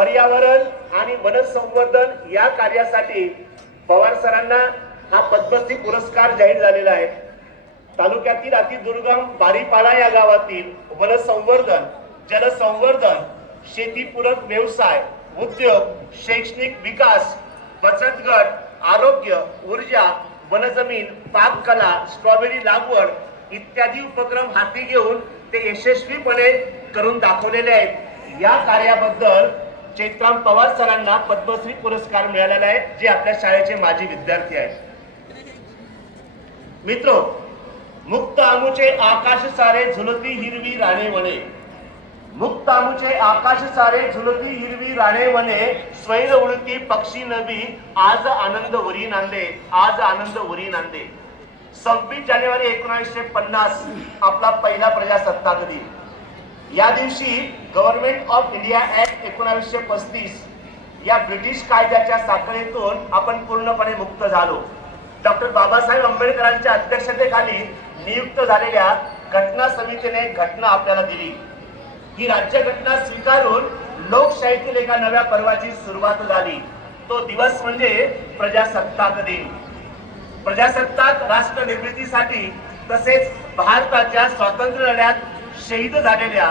पर्यावरण आणि वन संवर्धन या कार्यासाठी पवार सरांना हा पद्मश्री पुरस्कार जाहीर झालेला आहे। तालुक्यातील अतिदुर्गम बारीपाडा या गावातील वन संवर्धन, जल संवर्धन, शेतीपूरक व्यवसाय, उद्योग, शैक्षणिक विकास, बचत गट, आरोग्य, ऊर्जा, वनजमीन, पाककला, स्ट्रॉबेरी लागवड इत्यादी उपक्रम हाती घेऊन ते यशस्वीपणे करून दाखवलेले आहेत। या कार्याबद्दल चैत्राम पवार सरांना पद्मश्री पुरस्कार मिळालेला आहे, जे आपल्या शाळेचे माजी विद्यार्थी आहेत। मित्रो, मुक्त आमुचे आकाश सारे झुलती हिरवी राणे वने, मुक्त आमुचे आकाश सारे झुलती हिरवी राणे वने, स्वैर उडती पक्षी नवी, आज आनंद वरी नांदे, आज आनंद वरी नांदे। 26 जानेवारी 1950 आपला पहिला प्रजासत्ताक दिन। या दिवशी गव्हर्नमेंट ऑफ इंडिया ऍक्ट 1935 या ब्रिटिश कायद्याच्या साखळीतून आपण पूर्णपणे मुक्त झालो। डॉक्टर बाबासाहेब आंबेडकरांच्या अध्यक्षतेखाली नियुक्त झालेल्या घटना समितीने घटना आपल्याला दिली। ही राज्यघटना स्वीकारून लोकशाहीतील एका नव्या पर्वाची सुरुवात झाली। तो दिवस म्हणजे प्रजासत्ताक दिन। प्रजासत्ताक राष्ट्र निर्मितीसाठी तसेच भारताच्या स्वातंत्र्य लढ्यात शहीद झालेल्या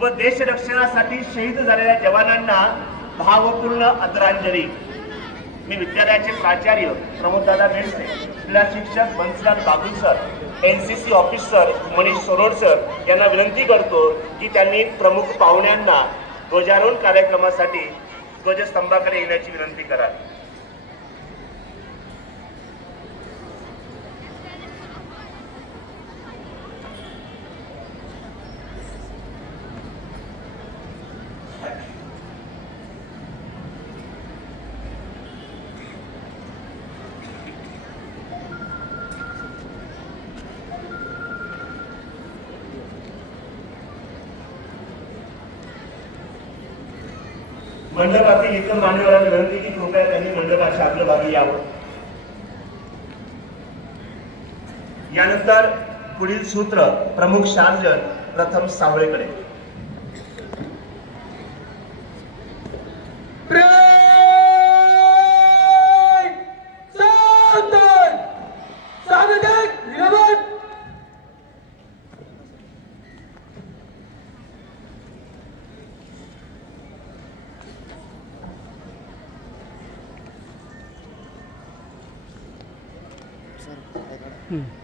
व देश रक्षणासाठी शहीद झालेल्या जवानांना भावपूर्ण आदरांजली। मी विद्यालयाचे प्राचार्य प्रमोददादा बेंडसे, क्रीडा शिक्षक Bansilal Bagul sir, NCC officer Manish Sarod sir यांना विनंती करतो की त्यांनी प्रमुख पाहुण्यांना ध्वजारोहण कार्यक्रमासाठी ध्वजस्तंभाकडे येण्याची विनंती करावी। मंडपातील इतर मान्यवरांना विनंती की कृपया त्यांनी मंडपाच्या अग्रभागी यावं। यानंतर पुढील सूत्र प्रमुख शार्जन प्रथम सावळेकडे। Hmm.